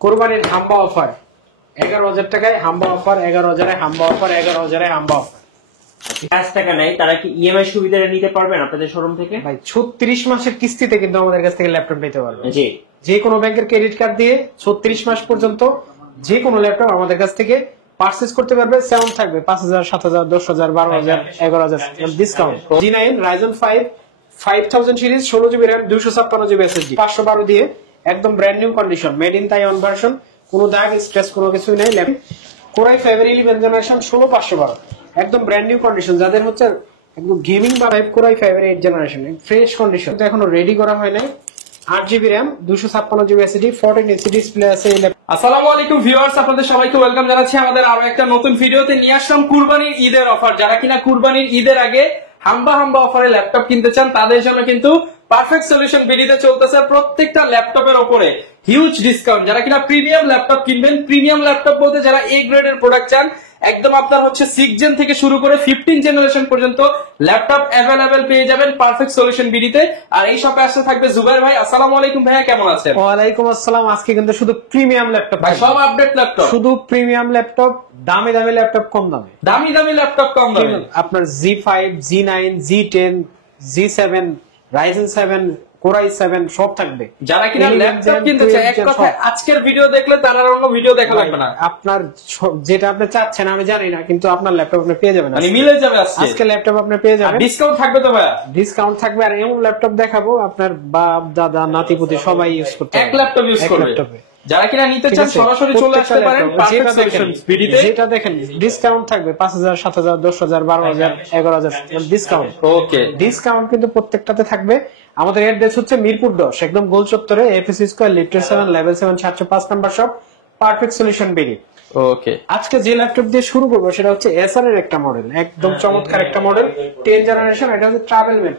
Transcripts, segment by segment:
কোরবানির হাম্বা অফার 11,000 টাকায় হাম্বা অফার, 11,000-এ হাম্বা অফার, 11,000-এ হাম্বা অফার। ক্যাশ টাকা নেই, তারা কি ইএমআই সুবিধাটা নিতে পারবেন আপনাদের শোরুম থেকে? ভাই 36 মাসের কিস্তিতে কিন্তু আমাদের কাছ থেকে ল্যাপটপ নিতে পারবেন। জি, যে কোনো ব্যাংকের ক্রেডিট কার্ড দিয়ে 36 মাস পর্যন্ত যে কোনো ল্যাপটপ আমাদের কাছ থেকে পারচেজ করতে পারবে। সাউন্ড থাকবে 5,000, 7,000, 10,000, 12,000, 11,000 discount. G9 Ryzen 5 5000 series 16 GB RAM 256 GB SSD 512 দিয়ে একদম brand new condition, made in Taiwan version, কোনো দাগ স্ক্র্যাচ কোনো কিছু নেই। ল্যাপটপ কোরাই 5 11 জেনারেশন 16512 একদম ব্র্যান্ড নিউ কন্ডিশন। যাদের হচ্ছে একদম গেমিং বা live core i 5 8 generation fresh condition, কিন্তু এখনো রেডি করা হয় নাই। 8 GB RAM 256 GB SSD 14 inch display আছে। আসসালামু আলাইকুম ভিউয়ার্স, আপনাদের সবাইকে ওয়েলকাম জানাচ্ছি আমাদের আরো একটা নতুন ভিডিওতে। নিয়ে আসলাম কুরবানির ঈদের অফার। যারা কিনা কুরবানির ঈদের আগে হাম্বা অফারে ল্যাপটপ কিনতে চান তাদের জন্য কিন্তু পারফেক্ট সলিউশন ভিডিওতে চলতেছে। প্রত্যেকটা ল্যাপটপের উপরে হিউজ ডিসকাউন্ট। যারা কিনা প্রিমিয়াম ল্যাপটপ কিনবেন, প্রিমিয়াম ল্যাপটপ বলতে যারা এ গ্রেডের প্রোডাক্ট চান, একদম আপনার হচ্ছে 6 জেন থেকে শুরু করে 15 জেনারেশন পর্যন্ত ল্যাপটপ অ্যাভেলেবেল পেয়ে যাবেন পারফেক্ট সলিউশন বিডিতে। আর এই শপে আসতে থাকবে জুবাইর ভাই। আসসালামু আলাইকুম ভাইয়া, কেমন আছেন? ওয়ালাইকুম আসসালাম। আজকে কিন্তু শুধু প্রিমিয়াম ল্যাপটপ ভাই, সব আপডেট ল্যাপটপ, শুধু প্রিমিয়াম ল্যাপটপ, দামি দামি ল্যাপটপ কম দামে, দামি ল্যাপটপ কম দামে। আপনার Z5, G9, Z10, Z7, Ryzen 7, Core i7 সব থাকবে। যারা কিনা ল্যাপটপ কিনতে চায়, এক কথায় আজকের ভিডিও দেখলে তার আর অন্য ভিডিও দেখা লাগবে না। আপনার যেটা আপনি চাচ্ছেন আমি জানি না, কিন্তু আপনার ল্যাপটপ আপনি পেয়ে যাবেন, মানে মিলে যাবে। আজকে ল্যাপটপ আপনি পেয়ে যাবেন। ডিসকাউন্ট থাকবে তো ভাইয়া? ডিসকাউন্ট থাকবে। আর এমন ল্যাপটপ দেখাবো আপনার বাপ দাদা নাতিপুতি সবাই ইউজ করতে এক ল্যাপটপ ইউজ করবে। যারা কিনা নিতে চান সরাসরি চলে আসতে পারেন পারফেক্ট সলিউশনস ভিডিওতে। যেটা দেখেন ডিসকাউন্ট থাকবে 5,000, 7,000, 10,000, 12,000, 11,000 ডিসকাউন্ট। ওকে, ডিসকাউন্ট কিন্তু প্রত্যেকটাতে থাকবে। আমাদের অ্যাড্রেস হচ্ছে মিরপুর 10 একদম গোল চত্বরে, FSC square, lift 7, level 7, 705 number shop, perfect solution BD. Okay, আজকে যে ল্যাপটপ দিয়ে শুরু করবো সেটা হচ্ছে এসার এর একটা মডেল, একদম চমৎকার একটা মডেল, 10 জেনারেশন। এটা হচ্ছে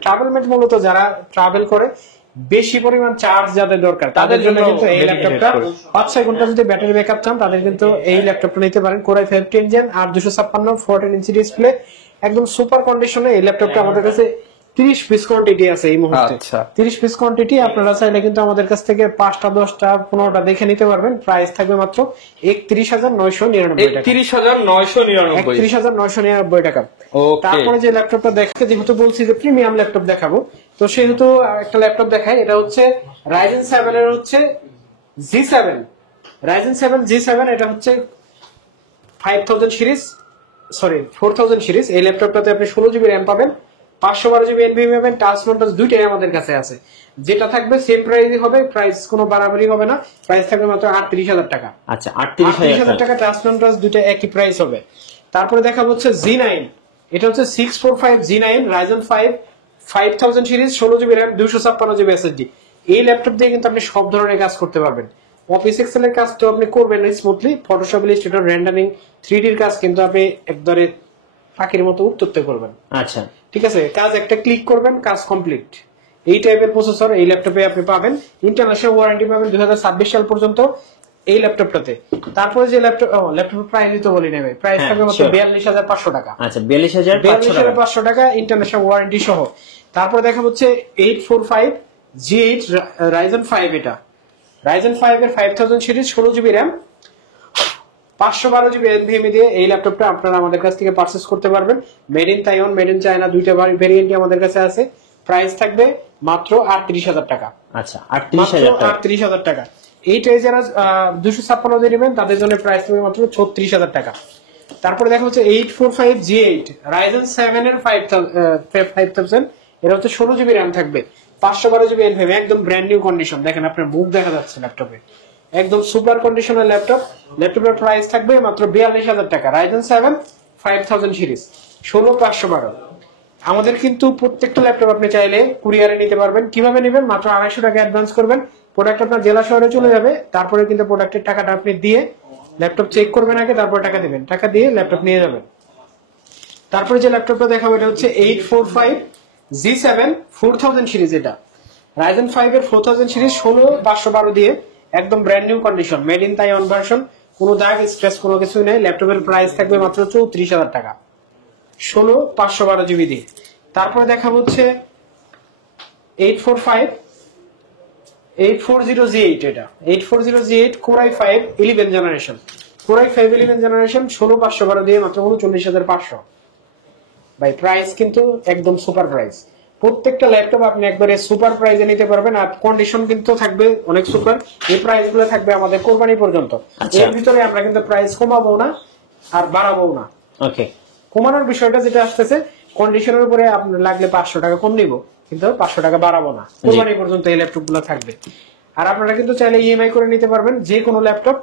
ট্রাভেলমেট মূলত যারা ট্রাভেল করে, বেশি পরিমাণ চার্জ যাদের দরকার তাদের জন্য কিন্তু এই ল্যাপটপটা 5-6 ঘন্টা যদি ব্যাটারি ব্যাকআপ চান তাদের কিন্তু এই ল্যাপটপটা নিতে পারেন। কোরাই 5 10 জেন আর 256 14 ইঞ্চি ডিসপ্লে, একদম সুপার কন্ডিশনে। এই ল্যাপটপটা আমাদের কাছে 30 পিস কোয়ান্টিটি আছে এই মুহূর্তে। 30 পিস কোয়ান্টিটি আপনারা চাইলে কিন্তু আমাদের কাছ থেকে 5টা 10টা 15টা দেখে নিতে পারবেন। প্রাইস থাকবে মাত্র 31,999 টাকা। 31,999 টাকা। তারপরে যে ল্যাপটপটা দেখতে, যেহেতু বলছি যে প্রিমিয়াম ল্যাপটপ দেখাবো, তো সেহেতু একটা ল্যাপটপ দেখাই। এটা হচ্ছে Ryzen 7 এর হচ্ছে G7, Ryzen 7 G7। এটা হচ্ছে 5000 সিরিজ, সরি 4000 সিরিজ। এই ল্যাপটপটাতে আপনি 16 জিবি র্যাম পাবেন, 512 জিবি এনভিএম পাবেন, টাচ নোটাস দুইটাই আমাদের কাছে আছে। যেটা থাকবে সেম প্রাইসই হবে, প্রাইস কোনো বাড়াবাড়ি হবে না। প্রাইস থাকবে মাত্র 38,000 টাকা। আচ্ছা, 38,000 টাকা। টাচ নোটাস দুইটা একই প্রাইস হবে। তারপরে দেখাবো হচ্ছে G9। এটা হচ্ছে 645 G9 Ryzen 5 5000 series 16 GB RAM 256 GB SSD. এই ল্যাপটপ দিয়ে কিন্তু আপনি সব ধরনের কাজ করতে পারবেন। অফিস এক্সেল এর কাজ তো আপনি করবেন smoothly, Photoshop, Illustrator, rendering, 3D এর কাজ কিন্তু আপনি একবারে পাখির মতো উঠতে করবেন। আচ্ছা, ঠিক আছে, কাজ একটা ক্লিক করবেন, কাজ কমপ্লিট। এই টাইপের প্রসেসর এই ল্যাপটপে আপনি পাবেন। ইন্টারন্যাশনাল ওয়ারেন্টি পাবেন 2026 সাল পর্যন্ত এই ল্যাপটপটাতে। তারপরে যে ল্যাপটপের প্রাইস তো বলি নেবে, প্রাইস থাকবে মাত্র 42,500 টাকা। আচ্ছা, 42,500 টাকা ইন্টারন্যাশনাল ওয়ারেন্টি সহ। তারপরে দেখা হচ্ছে 845 G8 Ryzen 5। এটা Ryzen 5 এর 5000 series 16 GB RAM 512 GB NVMe দিয়ে এই ল্যাপটপটা আপনারা আমাদের কাছ থেকে পারচেজ করতে পারবেন। Made in Taiwan, made in China, দুইটা ভেরিয়েন্টই আমাদের কাছে আছে। প্রাইস থাকবে মাত্র 38,000 টাকা। আচ্ছা, 38,000 টাকা। এইটাই যারা 256 দিয়ে নেবেন তাদের জন্য প্রাইস থাকবে মাত্র 36,000 টাকা। তারপরে দেখা হচ্ছে 845 G8 Ryzen 7 এর 5000। এটা হচ্ছে 16 জিবি র্যাম থাকবে, 512 জিবি এনভিএম, একদম ব্র্যান্ড নিউ কন্ডিশন। দেখেন আপনার মুখ দেখা যাচ্ছে ল্যাপটপে, একদম সুপার কন্ডিশনের ল্যাপটপ। ল্যাপটপের প্রাইস থাকবে মাত্র 42,000 টাকা। Ryzen 7 5000 series 16512। আমাদের কিন্তু প্রত্যেকটা ল্যাপটপ আপনি চাইলে কুরিয়ারে নিতে পারবেন। কিভাবে নেবেন? মাত্র 250 টাকা অ্যাডভান্স করবেন, প্রোডাক্ট আপনার জেলা শহরে চলে যাবে। তারপরে কিন্তু প্রোডাক্টের টাকাটা আপনি দিয়ে ল্যাপটপ চেক করবেন আগে, তারপরে টাকা দিবেন, টাকা দিয়ে ল্যাপটপ নিয়ে যাবেন। তারপরে যে ল্যাপটপটা দেখাবো এটা হচ্ছে 845 G7 4000 সিরিজ। এটা Ryzen 5 এর 4000 সিরিজ 16512 দিয়ে একদম brand new condition, made in Taiwan version, কোনো দাগ স্ক্র্যাচ কোনো কিছু নেই। ল্যাপটপের প্রাইস থাকবে মাত্র 34,000 টাকা 16512 জিবি দিয়ে। তারপরে দেখাবো হচ্ছে 845 8400G8 এটা 8400G8 Core i5 11 generation Core i5 11 generation 16512 দিয়ে মাত্র 39500 ভাই প্রাইস কিন্তু একদম সুপার প্রাইস প্রত্যেকটা ল্যাপটপ আপনি একবারে সুপার প্রাইসে নিতে পারবেন আর কন্ডিশন কিন্তু থাকবে অনেক সুপার এই প্রাইস গুলো থাকবে আমাদের কোরবানি পর্যন্ত এর ভিতরে আমরা কিন্তু প্রাইস কমাবো না আর বাড়াবো না ওকে কমানোর বিষয়টা যেটা আসতেছে কন্ডিশনের উপরে আপনার লাগলে 500 টাকা কম নিব কিন্তু 500 টাকা বাড়াবো না কোরবানি পর্যন্ত এই ল্যাপটপ গুলো থাকবে আর আপনারা কিন্তু চাইলে ইএমআই করে নিতে পারবেন যে কোনো ল্যাপটপ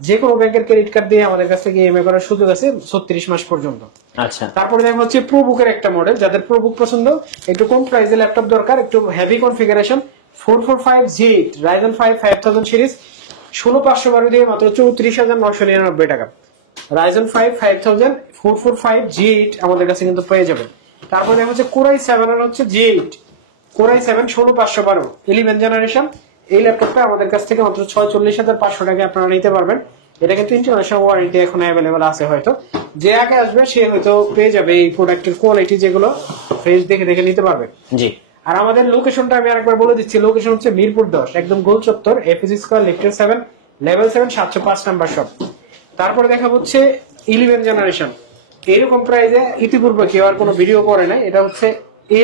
যে কোনো ব্যাংকের ক্রেডিট কার্ড দিয়ে আমাদের কাছ থেকে ইএমআই করার সুযোগ আছে 36 মাস পর্যন্ত আচ্ছা তারপরে দেখা হচ্ছে প্রোবুকের একটা মডেল যাদের প্রোবুক পছন্দ একটু কম প্রাইসে ল্যাপটপ দরকার একটু heavy configuration 445G8 Ryzen 5 5000 series 16512 দিয়ে মাত্র 34999 টাকা Ryzen 5 5000 445G8 আমাদের কাছে কিন্তু পেয়ে যাবেন তারপরে দেখা হচ্ছে Core i7 এর হচ্ছে G8 Core i7 16512 11 জেনারেশন এই ল্যাপটপটা আমাদের কাছ থেকে মাত্র 46500 টাকা আপনারা নিতে পারবেন এটা কিন্তু ইন্টারন্যাশনাল ওয়ারেন্টি এখন अवेलेबल আছে হয়তো যে আগে আসবে সে হয়তো পেয়ে যাবে এই প্রোডাক্টের কোয়ালিটি যেগুলো ফেস দেখে দেখে নিতে পারবে জি আর আমাদের লোকেশনটা আমি আরেকবার বলে দিচ্ছি লোকেশন হচ্ছে মিরপুর 10 একদম গোল চত্বর এফএসি স্কয়ার লিফটের 7 লেভেল 7 705 নাম্বার শপ তারপরে দেখা হচ্ছে 11 জেনারেশন এরকম প্রাইসে ইতিপূর্বে কেউ আর কোনো ভিডিও করে নাই এটা হচ্ছে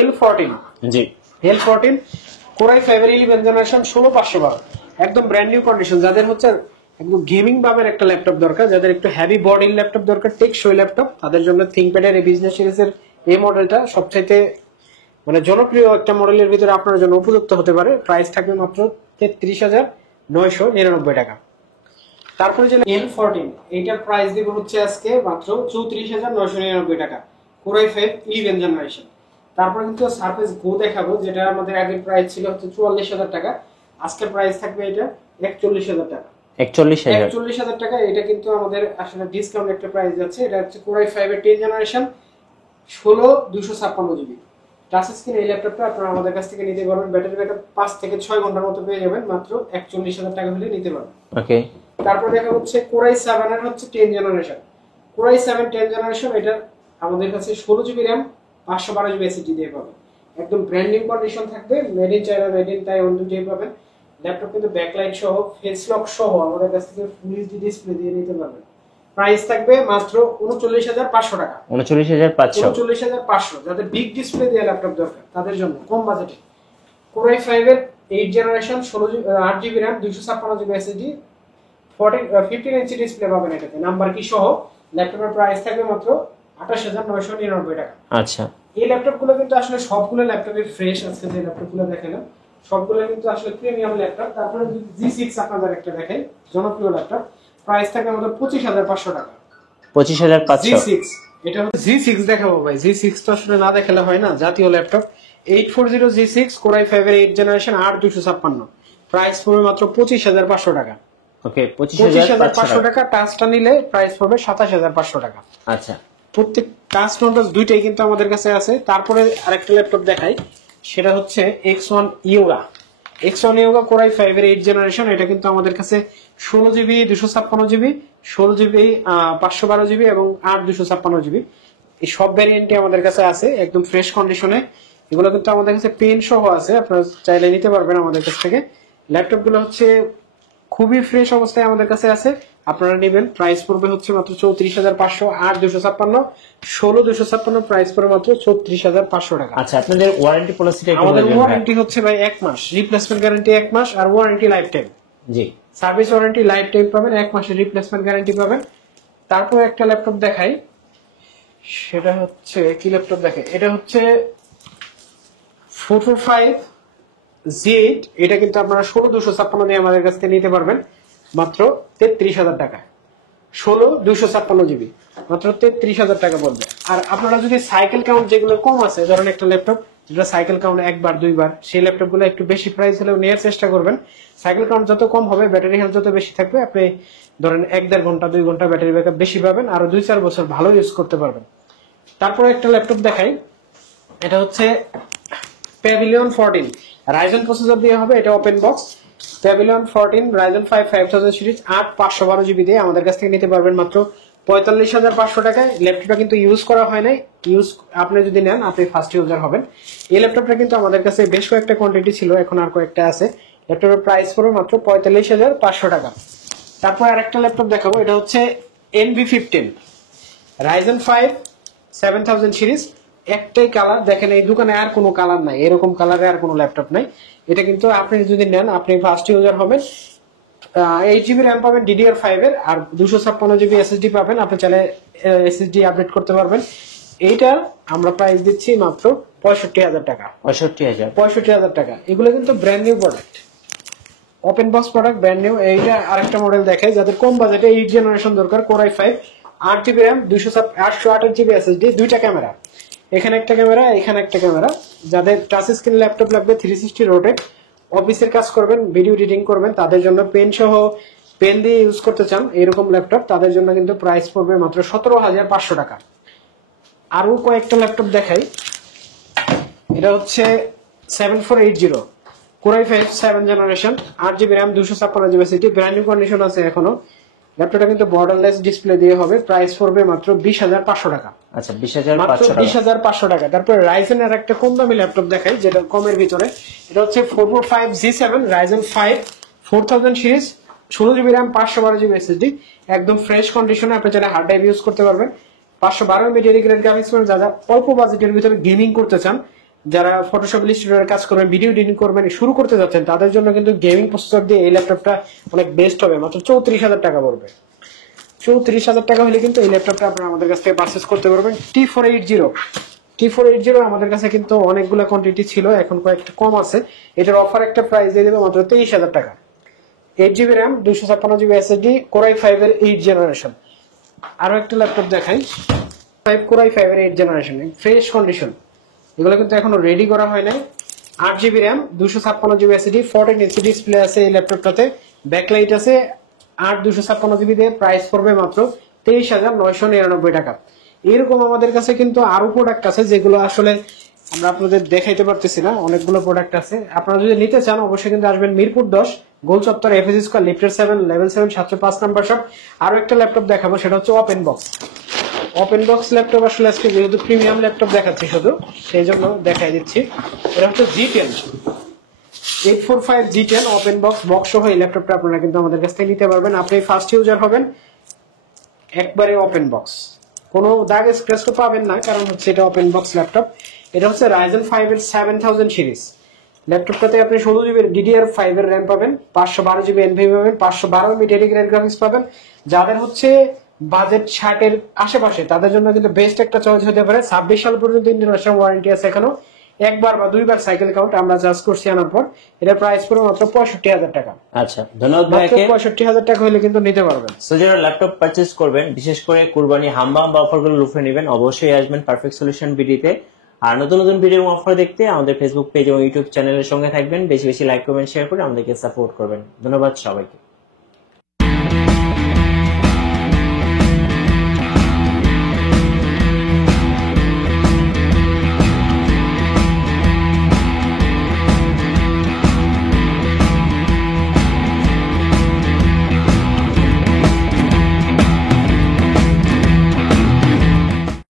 L14 জি L14 Core i5 11 জেনারেশন 16512 একদম ব্র্যান্ড নিউ কন্ডিশন যাদের হচ্ছে একদম গেমিং ভাবের একটা ল্যাপটপ দরকার যাদের একটু হেভি বডির ল্যাপটপ দরকার টেকসই ল্যাপটপ তাদের জন্য থিংকপ্যাডের এই বিজনেস সিরিজের এই মডেলটা সবচাইতে মানে জনপ্রিয় একটা মডেলের ভিতরে আপনার জন্য উপযুক্ত হতে পারে প্রাইস থাকবে মাত্র 33999 টাকা তারপরে যে L14 এইটার প্রাইস দিব হচ্ছে আজকে মাত্র 34999 টাকা Core i5 11 জেনারেশন তারপর কিন্তু সারফেস গো দেখাবো যেটা আমাদের আগের প্রাইস ছিল হচ্ছে 44000 টাকা আজকের প্রাইস থাকবে এটা 41000 টাকা 41000 টাকা এটা কিন্তু আমাদের আসলে ডিসকাউন্ট একটা প্রাইস যাচ্ছে এটা হচ্ছে Core i5 এর 10 জেনারেশন 16256 জিবি টাচ স্ক্রিন এই ল্যাপটপটা আপনারা আমাদের কাছ থেকে নিতে পারবেন ব্যাটারি ব্যাকআপ 5 থেকে 6 ঘন্টার মতো পেয়ে যাবেন মাত্র 41000 টাকা হলে নিতে পারবেন ওকে তারপর দেখা হচ্ছে Core i7 এর হচ্ছে 10 জেনারেশন Core i7 10 জেনারেশন এটা আমাদের কাছে 16 জিবি RAM 512 জিবি এসএসডি দিয়ে পাবেন একদম ব্র্যান্ড নিউ কন্ডিশন থাকবে made in China made in Taiwan দুটোই পাবেন ল্যাপটপ কিন্তু ব্যাকলাইট সহ ফেস লক সহ আমাদের কাছ থেকে ফুল এইচডি ডিসপ্লে দিয়ে নিতে পারবেন প্রাইস থাকবে মাত্র 39500 টাকা 39500 যাদের বিগ ডিসপ্লে দিয়ে ল্যাপটপ দরকার তাদের জন্য কম বাজেটে Core i5 এর 8 generation 8 GB RAM 256 GB SSD 15 inch display পাবেন এটাতে নাম্বার কি সহ ল্যাপটপের প্রাইস থাকবে মাত্র 28999 টাকা আচ্ছা এই ল্যাপটপগুলো কিন্তু আসলে সবগুলো ল্যাপটপে ফ্রেশ আছে যে ল্যাপটপগুলো দেখালাম সবগুলো কিন্তু আসলে প্রিমিয়াম ল্যাপটপ তারপরে G6 আপনাদের একটা দেখাই জনপ্রিয় ল্যাপটপ প্রাইস থাকে আমাদের 25500 টাকা 25500 G6 এটা হচ্ছে G6 দেখাবো ভাই G6 তো আসলে না দেখালে হয় না জাতীয় ল্যাপটপ 840G6 Core i5 এর 8 জেনারেশন 8256 প্রাইস পড়বে মাত্র 25500 টাকা ওকে 25500 টাকা টাচটা নিলে প্রাইস পড়বে 27500 টাকা আচ্ছা প্রত্যেক টাচ নোটস দুইটাই কিন্তু আমাদের কাছে আছে তারপরে আরেকটা ল্যাপটপ দেখাই সেটা হচ্ছে X1 Yoga Core i5 এর 8 জেনারেশন এটা কিন্তু আমাদের কাছে 16 জিবি 256 জিবি 16 জিবি 512 জিবি এবং 8 256 জিবি এই সব ভ্যারিয়েন্টই আমাদের কাছে আছে একদম ফ্রেশ কন্ডিশনে এগুলো কিন্তু আমাদের কাছে পেন সহ আছে আপনারা চাইলে নিতে পারবেন আমাদের কাছ থেকে ল্যাপটপগুলো হচ্ছে খুবই ফ্রেশ অবস্থায় আমাদের কাছে আছে আপনারা নেবেন প্রাইস পড়বে হচ্ছে মাত্র 34500 8 256 16 256 প্রাইস পড়বে মাত্র 34500 টাকা আচ্ছা আপনাদের ওয়ারেন্টি পলিসিটা একটু আমাদের বলবেন ওয়ারেন্টি হচ্ছে ভাই 1 মাস রিপ্লেসমেন্ট গ্যারান্টি 1 মাস আর ওয়ারেন্টি লাইফ টাইম জি সার্ভিস ওয়ারেন্টি লাইফ টাইম পাবেন 1 মাসের রিপ্লেসমেন্ট গ্যারান্টি পাবেন তারপর একটা ল্যাপটপ দেখাই সেটা হচ্ছে কি ল্যাপটপ দেখে এটা হচ্ছে 445G8 এটা কিন্তু আপনারা 16256 দিয়ে আমাদের কাছ থেকে নিতে পারবেন মাত্র 33000 টাকা 16256 জিবি মাত্র 33000 টাকা পড়বে আর আপনারা যদি সাইকেল কাউন্ট যেগুলো কম আছে ধরেন একটা ল্যাপটপ যেটা সাইকেল কাউন্ট একবার দুইবার সেই ল্যাপটপগুলো একটু বেশি প্রাইস হলেও নেওয়ার চেষ্টা করবেন সাইকেল কাউন্ট যত কম হবে ব্যাটারি হেলথ যত বেশি থাকবে আপনি ধরেন 1.5 ঘন্টা 2 ঘন্টা ব্যাটারি ব্যাকআপ বেশি পাবেন আর 2-4 বছর ভালো ইউজ করতে পারবেন তারপরে একটা ল্যাপটপ দেখাই এটা হচ্ছে Pavilion 14 Ryzen প্রসেসর দিয়ে হবে এটা open box Pavilion 14 Ryzen 5 5000 series 8512 GB দিয়ে আমাদের কাছ থেকে নিতে পারবেন মাত্র 45500 টাকায় ল্যাপটপটা কিন্তু ইউজ করা হয় নাই ইউজ আপনি যদি নেন আপনি ফার্স্ট ইউজার হবেন এই ল্যাপটপটা কিন্তু আমাদের কাছে বেশ কয়েকটা কোয়ান্টিটি ছিল এখন আর কয়েকটা আছে ল্যাপটপের প্রাইস পড়বে মাত্র 45,500 টাকা। তারপর আরেকটা ল্যাপটপ দেখাবো, এটা হচ্ছে NV15 Ryzen 5 7000 সিরিজ। একটাই কালার দেখেন, এই দোকানে আর কোনো কালার নাই, এরকম কালারে আর কোনো ল্যাপটপ নাই। এটা কিন্তু আপনি যদি নেন, আপনি ফার্স্ট ইউজার হবেন। 8GB র্যাম পাবেন DDR5 এর, আর 256GB SSD পাবেন। আপনি চাইলে SSD আপডেট করতে পারবেন। এইটা আমরা প্রাইস দিচ্ছি মাত্র 65,000 টাকা। 65,000 টাকা। এগুলো কিন্তু brand new product, open box product, brand new. এইটা আরেকটা মডেল দেখাই, যাদের কম বাজেটে 8 জেনারেশন দরকার, Core i5 8GB RAM 828GB SSD, দুইটা ক্যামেরা, এখানে একটা ক্যামেরা, এখানে একটা ক্যামেরা। যাদের টাচ স্ক্রিন ল্যাপটপ লাগবে 360 রোটেট, অফিসের কাজ করবেন, ভিডিও এডিটিং করবেন, তাদের জন্য পেন সহ, পেন দিয়ে ইউজ করতে চান এরকম ল্যাপটপ, তাদের জন্য কিন্তু প্রাইস পড়বে মাত্র 17,500 টাকা। আরো কয়েকটা ল্যাপটপ দেখাই। এটা হচ্ছে 7480 Core i5 7 generation 8GB RAM 256GB SSD, brand new condition আছে এখনো। ল্যাপটপটা কিন্তু বর্ডারলেস ডিসপ্লে দিয়ে হবে, প্রাইস পড়বে মাত্র 20,500 টাকা। আচ্ছা, 20,500 টাকা। 20,500 টাকা। তারপর রাইজেন এর একটা কম দামি ল্যাপটপ দেখাই, যেটা কমের ভিতরে। এটা হচ্ছে 445G7 Ryzen 5 4000 series, 16GB RAM 512GB SSD, একদম ফ্রেশ কন্ডিশনে। আপনি চাইলে হার্ড ড্রাইভ ইউজ করতে পারবেন। 512 ডেডিকেটেড গ্রাফিক্স পাবেন। যারা অল্প বাজেটের ভিতরে গেমিং করতে চান, যারা ফটোশপ ইলাস্ট্রেটরের কাজ করবেন, ভিডিও এডিটিং করবেন, শুরু করতে যাচ্ছেন, তাদের জন্য কিন্তু গেমিং প্রসেসর দিয়ে এই ল্যাপটপটা অনেক বেস্ট হবে। মাত্র 34,000 টাকা পড়বে। 34,000 টাকা হলে কিন্তু এই ল্যাপটপটা আপনারা আমাদের কাছ থেকে পারচেজ করতে পারবেন। T480 আমাদের কাছে কিন্তু অনেকগুলো কোয়ান্টিটি ছিল, এখন কয়েকটা কম আছে। এটার অফার একটা প্রাইস দিয়ে দেবে মাত্র 23,000 টাকা। 8GB RAM 256GB SSD, Core i5 এর 8 জেনারেশন। আরো একটা ল্যাপটপ দেখাই, 5 Core i5 এর 8 জেনারেশন, ফ্রেশ কন্ডিশন। এগুলো কিন্তু এখনো রেডি করা হয় নাই। 8GB RAM 256GB SSD, 14 inch display আছে এই ল্যাপটপটাতে, ব্যাকলাইট আছে। 256GB দিয়ে প্রাইস পড়বে মাত্র 23,999 টাকা। এরকম আমাদের কাছে কিন্তু আরো প্রোডাক্ট আছে, যেগুলো আসলে আমরা আপনাদের দেখাইতে পারতেছি না। অনেকগুলো প্রোডাক্ট আছে, আপনারা যদি নিতে চান অবশ্যই কিন্তু আসবেন মিরপুর 10 গোল চত্বর, FSC স্কয়ার, লিফটের 7 লেভেল 7 705 নাম্বার শপ। আরো একটা ল্যাপটপ দেখাবো, সেটা হচ্ছে ওপেন বক্স ল্যাপটপ। আসলে আজকে যেহেতু প্রিমিয়াম ল্যাপটপ দেখাচ্ছি শুধু, সেই জন্য দেখাই দিচ্ছি। এটা হচ্ছে G10 845 G10 ওপেন বক্স সহ এই ল্যাপটপটা আপনারা কিন্তু আমাদের কাছ থেকে নিতে পারবেন। আপনি ফার্স্ট ইউজার হবেন, একবারে ওপেন বক্স, কোনো দাগ স্ক্র্যাচ তো পাবেন না, কারণ হচ্ছে এটা ওপেন বক্স ল্যাপটপ। এটা হচ্ছে Ryzen 5 এর 7000 সিরিজ। ল্যাপটপটাতে আপনি 16GB DDR5 এর র্যাম পাবেন, 512GB NVMe পাবেন, 512MB ডেডিকেটেড গ্রাফিক্স পাবেন। যাদের হচ্ছে বাজেট 60 এর আশেপাশে, তাদের জন্য কিন্তু বেস্ট একটা চয়েস হতে পারে। 26 সাল পর্যন্ত ইন্টারন্যাশনাল ওয়ারেন্টি আছে এখনো। একবার বা দুইবার সাইকেল কাউন্ট আমরা জাজ করছি আনার পর। এটা প্রাইস পড়বে মাত্র 65,000 টাকা। আচ্ছা, ধন্যবাদ ভাইকে। 65,000 টাকা হলে কিন্তু নিতে পারবেন। সো যারা ল্যাপটপ পারচেজ করবেন, বিশেষ করে কুরবানি হাম্বা অফারগুলো লুফে নেবেন, অবশ্যই আসবেন পারফেক্ট সলিউশন বিডিতে। আর নতুন নতুন ভিডিও এবং অফার দেখতে আমাদের ফেসবুক পেজ এবং ইউটিউব চ্যানেলের সঙ্গে থাকবেন। বেশি বেশি লাইক, কমেন্ট, শেয়ার করে আমাদেরকে সাপোর্ট করবেন। ধন্যবাদ সবাইকে।